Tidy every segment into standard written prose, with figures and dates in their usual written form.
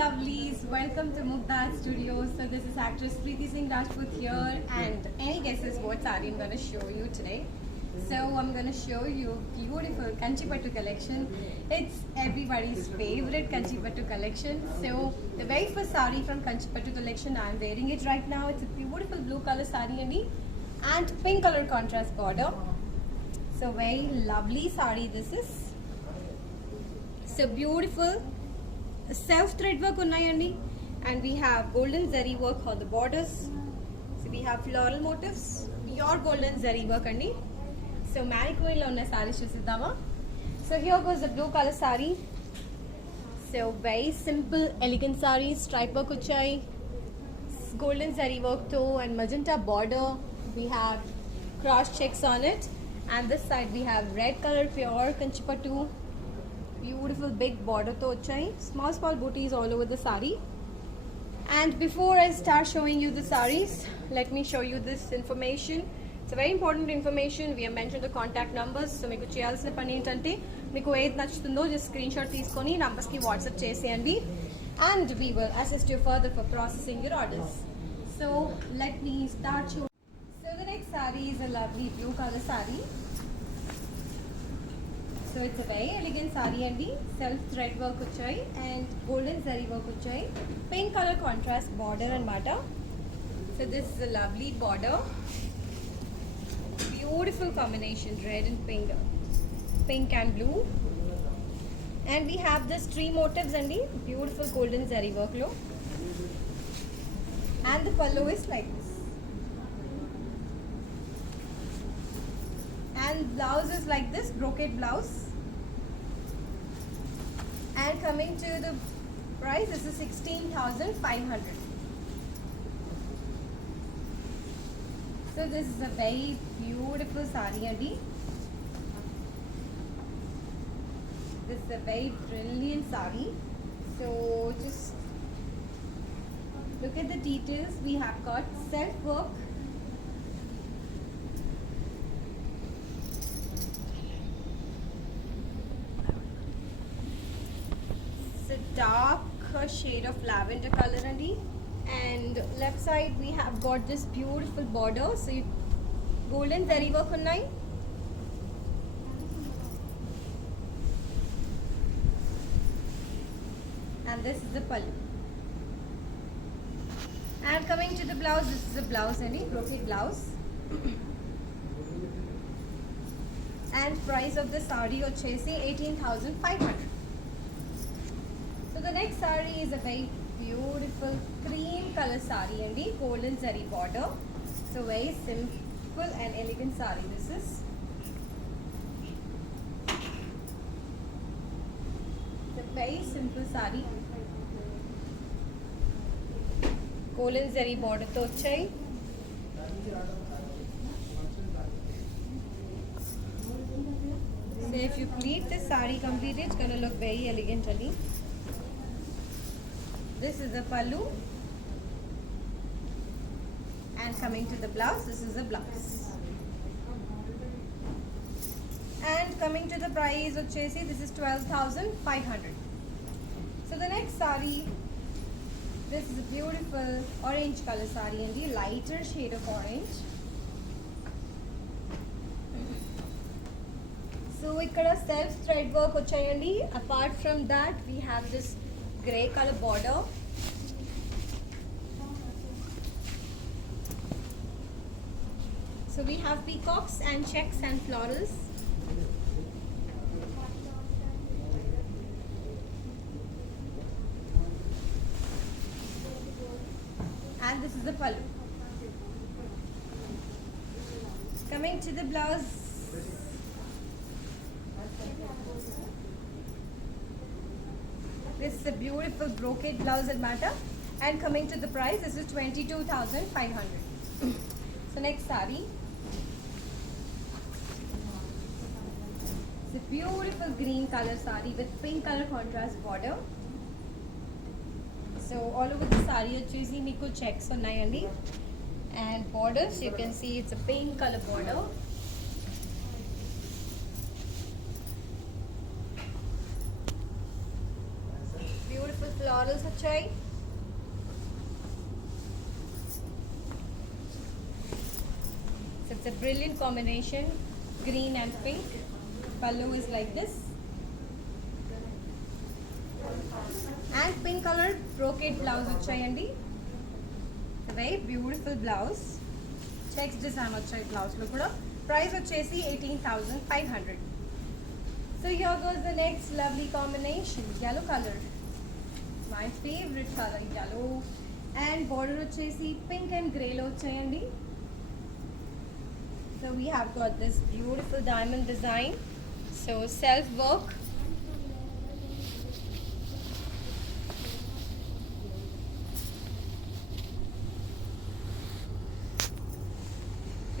lovelies, welcome to Mugdad Studios. So this is actress Preeti Singh Rajput here, and any guesses what saree I'm going to show you today? So I'm going to show you beautiful Kanchipattu collection. It's everybody's favorite Kanchipattu collection. So the very first saree from Kanchipattu collection, I'm wearing it right now. It's a beautiful blue color saree and pink color contrast border. So very lovely saree this is. So beautiful self thread work unnayandi, and we have golden zari work on the borders. So we have floral motifs, pure golden zari work andi. So marigold lo unna sarees chusidama. So here goes the blue color saree. So very simple elegant sarees, stripe work vachai, golden zari work to and magenta border. We have cross checks on it, and this side we have red color pure Kanchipattu. Beautiful big border to vachai, small booties all over the saree. And before I start showing you the sarees, let me show you this information. It's a very important information. We have mentioned the contact numbers. So meeku cheyalsina pani entante meeku edi nachutundo just screenshot teeskoni numbers ki WhatsApp cheseyandi, and we will assist you further for processing your orders. So let me start showing. So the next saree is a lovely blue color saree. So it's a very elegant saree andi, self thread work vachai and golden zari work vachai, pink color contrast border and mata. So this is a lovely border, beautiful combination red and pink and blue, and we have this tree motifs andi, beautiful golden zari work lo, and the pallu is like this, and blouse is like this brocade blouse. And coming to the price, this is 16,500. So this is a very beautiful saree andi. This is a very brilliant saree. So just look at the details. We have got self work, dark shade of lavender color andi, and left side we have got this beautiful border. So golden zari work unnai, and this is the pallu. And coming to the blouse, this is a blouse andi, brocade blouse. And price of the saree vachesi 18,500. So the next saree is a very beautiful cream color saree andi, golden zari border. So very simple and elegant saree this is. It's a very simple saree, golden zari border to vachai. So if you pleat this saree completely, it's gonna look very elegant andi. This is the pallu, and coming to the blouse, this is the blouse. And coming to the price of Chesi, this is 12,500. So the next saree, this is a beautiful orange color saree and the lighter shade of orange. So ikkada self thread work vachayandi. Apart from that, we have this grey color border. So we have peacocks and checks and florals. And this is the pallu. Coming to the blouse, this is a beautiful brocade blouse and mata, and coming to the price, this is 22,500. So next saree, it's a beautiful green color saree with pink color contrast border. So all over the saree vachesi meeku checks unnayandi, and borders you can see it's a pink color border. Beautiful florals వచ్చాయి. So it's a brilliant combination, green and pink. Pallu is like this. And pink color brocade blouse వచ్చాయండి. It's a very beautiful blouse. Checks design వచ్చాయి blouse లో కూడా. Price వచ్చేసి 18,500. So here goes the next lovely combination, yellow color. My favorite color, yellow. And border వచ్చేసి pink and grey లో వచ్చాయండి. So we have got this beautiful diamond design. So self work.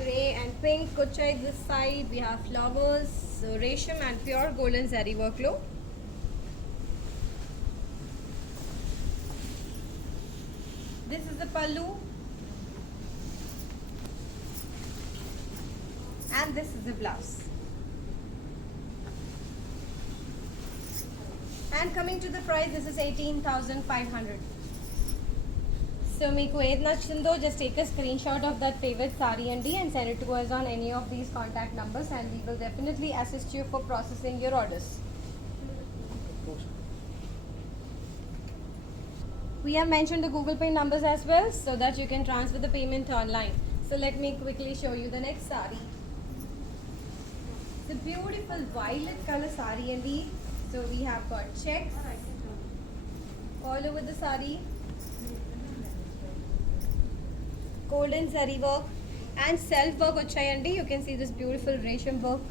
Grey and pink వచ్చాయి this side. We have flowers, so resham and pure golden zari work lo. This is the pallu. And this is the blouse. And coming to the price, this is 18,500. So మీకు ఏది నచ్చిందో just take a screenshot of that favorite saree and send it to us on any of these contact numbers, and we will definitely assist you for processing your orders. We have mentioned the Google Pay numbers as well so that you can transfer the payment online. So let me quickly show you the next saree. It's a beautiful violet color saree and so we have got checks all over the saree, golden zari work and self work vachayandi. You can see this beautiful resham work.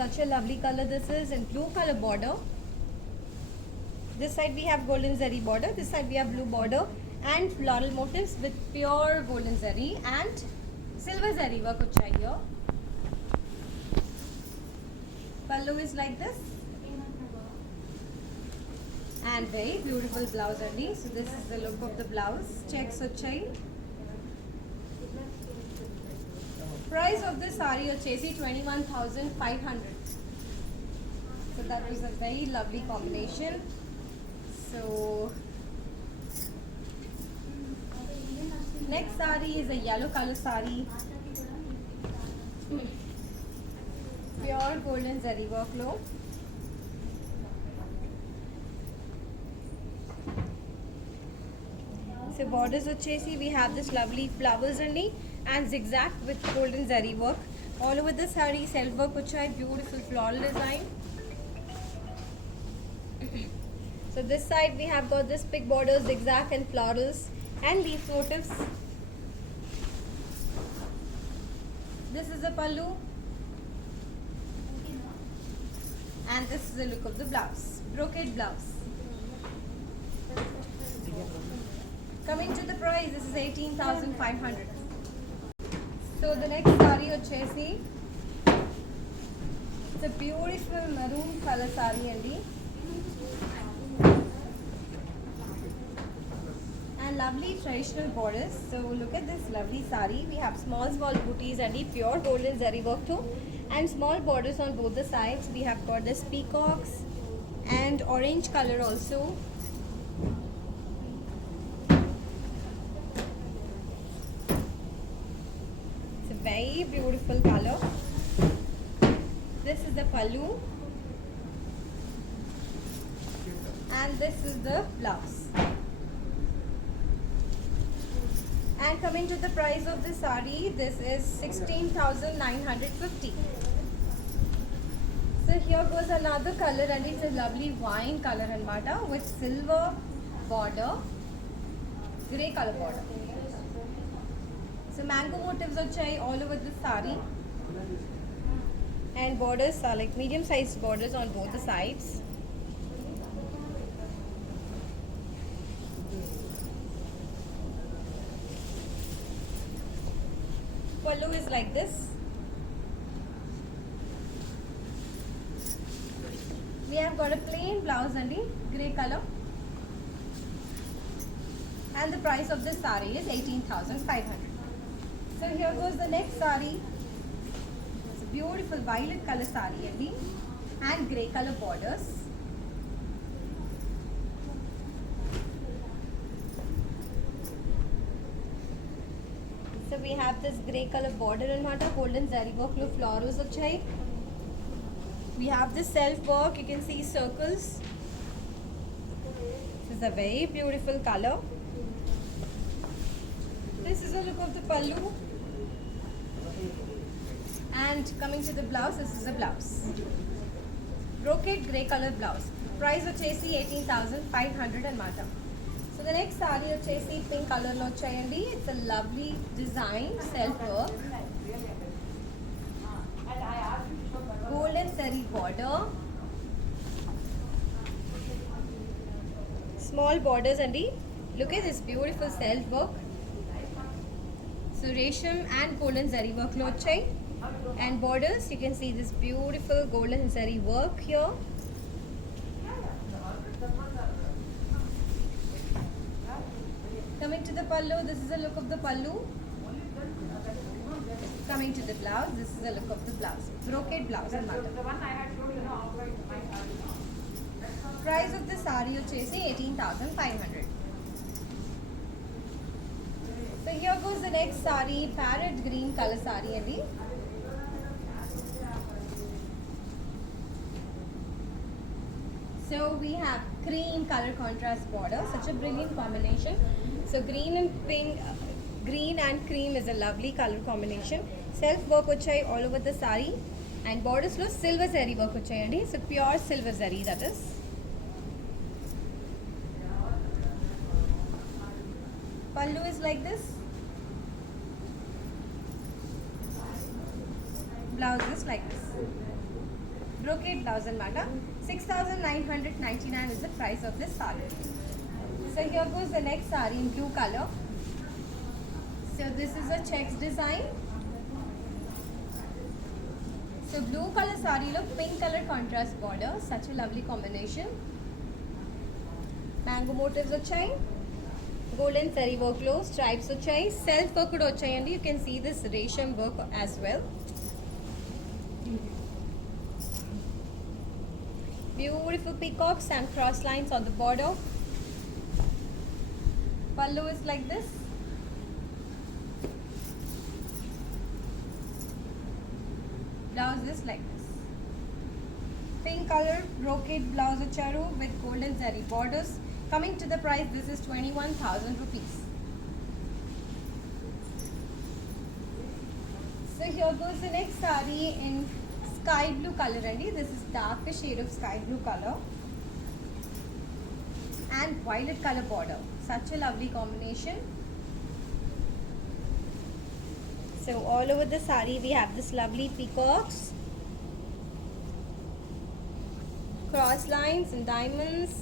Such a lovely color this is, in blue color border. This side we have golden zari border, this side we have blue border and floral motifs with pure golden zari and silver zari work vachai here. Pallu is like this. And very beautiful blouse andi. So this is the look of the blouse. Checks vachai. Price of this saree వచ్చేసి 21,500. So that was a very lovely combination. So next saree is a yellow color saree. Pure golden zari work lo. So borders వచ్చేసి we have this lovely flowers and zigzag with golden zari work all over the saree. Self work vachai, beautiful floral design. So this side we have got this big border, zigzag and florals and leaf motifs. This is the pallu and this is the look of the blouse, brocade blouse. Coming to the price, this is 18,500. So the next saree వచ్చేసి it's a beautiful maroon color saree andi and lovely traditional borders. So look at this lovely saree. We have small booties and pure golden zari work too, and small borders on both the sides. We have got this peacocks and orange color also. It's a very beautiful color. This is the pallu and this is the blouse. And coming to the price of this saree, this is 16,950. So here goes another color and it's a lovely wine color anamata with silver border, grey color border. So mango motifs vachai all over the saree and borders are like medium sized borders on both the sides. Pallu is like this. We have got a plain blouse and grey color, and the price of this saree is 18,500. So here goes the next saree. It's a beautiful violet color saree and grey color borders. we have this grey color border and golden zari work lo flowers vachai. We have this self work, you can see circles. This is a very beautiful color. This is a look of the pallu. And coming to the blouse, this is the blouse. Brocade grey color blouse. Price vachesi 18,500 anamata. So the next saree vachesi pink color lo vachayandi. It's a lovely design, self work. Golden zari border. Small borders andi. Look at this beautiful self work. So resham and golden zari work lo vachai. And borders, you can see this beautiful golden zari work here. Coming to the pallu, this is a look of the pallu. Coming to the blouse, this is a look of the blouse. Brocade blouse and price of the saree vachesi 18,500. So here goes the next saree, parrot green color saree andi. So we have cream color contrast border, such a brilliant combination. So green and pink, green and cream is a lovely color combination. Self work vachai all over the saree, and borders lo silver zari work vachayandi. So pure silver zari, that is. Pallu is like this. Blouse is like this. Brocade blouse and mata. 6,999 is the price of this saree. So here goes the next saree in blue color. So this is a checks design. So blue color saree lo pink color contrast border, such a lovely combination. Mango motifs vachai. Golden zari work lo stripes vachai. Self work kuda vachayandi. You can see this resham work as well. Beautiful peacocks and cross lines on the border. Pallu is like this. Blouse is like this. Pink color brocade blouse charu with golden zari borders. Coming to the price, this is 21,000 rupees. So here goes the next saree in sky blue color andi. This is darker shade of sky blue color and violet color border. Such a lovely combination. So all over the saree we have this lovely peacocks, cross lines and diamonds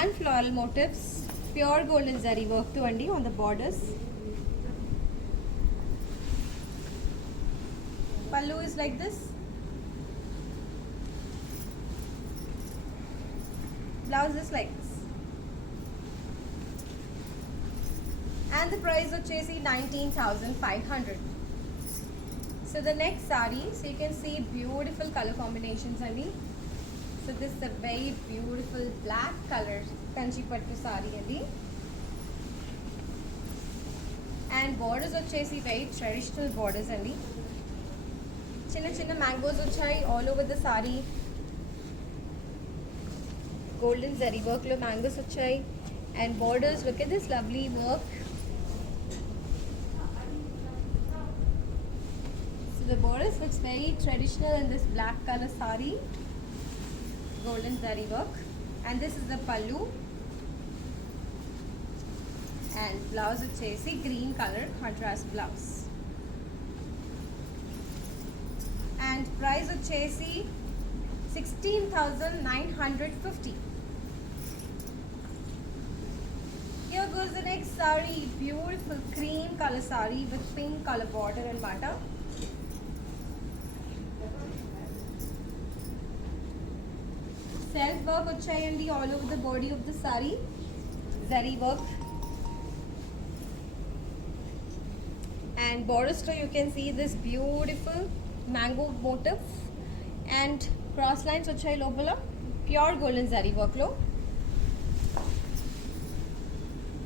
and floral motifs. Pure golden zari work to andi on the borders. Pallu is like this. Blouse is like this. And the price vachesi 19,500. So the next saree, so you can see beautiful color combinations andi. So this is a very beautiful black color kanchi pattu saree andi. And borders vachesi very traditional borders andi. Chinna chinna mangoes vachai all over the saree. Golden zari work lo mangoes vachai, and borders, look at this lovely work. So the borders looks very traditional in this black color saree. Golden zari work, and this is the pallu. And blouse vachesi green color contrast blouse. And price vachesi 16,950. Here goes the next saree, beautiful cream color saree with pink color border and mata. Self work vachayandi all over the body of the saree. Zari work. And borders too, you can see this beautiful mango motif and cross lines vachai lopala. Pure golden zari work lo.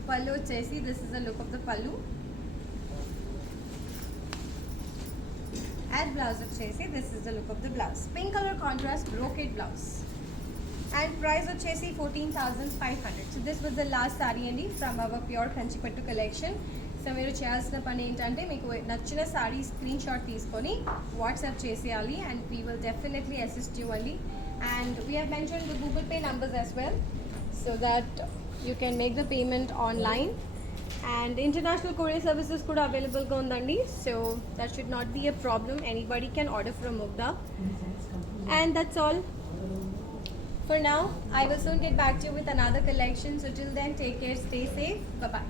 Pallu vachesi, this is the look of the pallu. and blouse వచ్చేసి this is the look of the blouse. Pink color contrast brocade blouse. And price వచ్చేసి 14,500. So this was the last saree అండి from our pure Kanchipattu collection. So మీరు చేయాల్సిన పని ఏంటంటే మీకు నచ్చిన sari screenshot తీసుకొని వాట్సాప్ చేసేయాలి and we will definitely assist you అండి. And we have mention the Google Pay numbers as well so that you can make the payment online. And international courier services కూడా అవైలబుల్గా ఉందండి. So that should not be a problem. Anybody can order from Mugdha. And that's all for now. I will soon get back to you with another collection. So till then, take care, stay safe. Bye bye.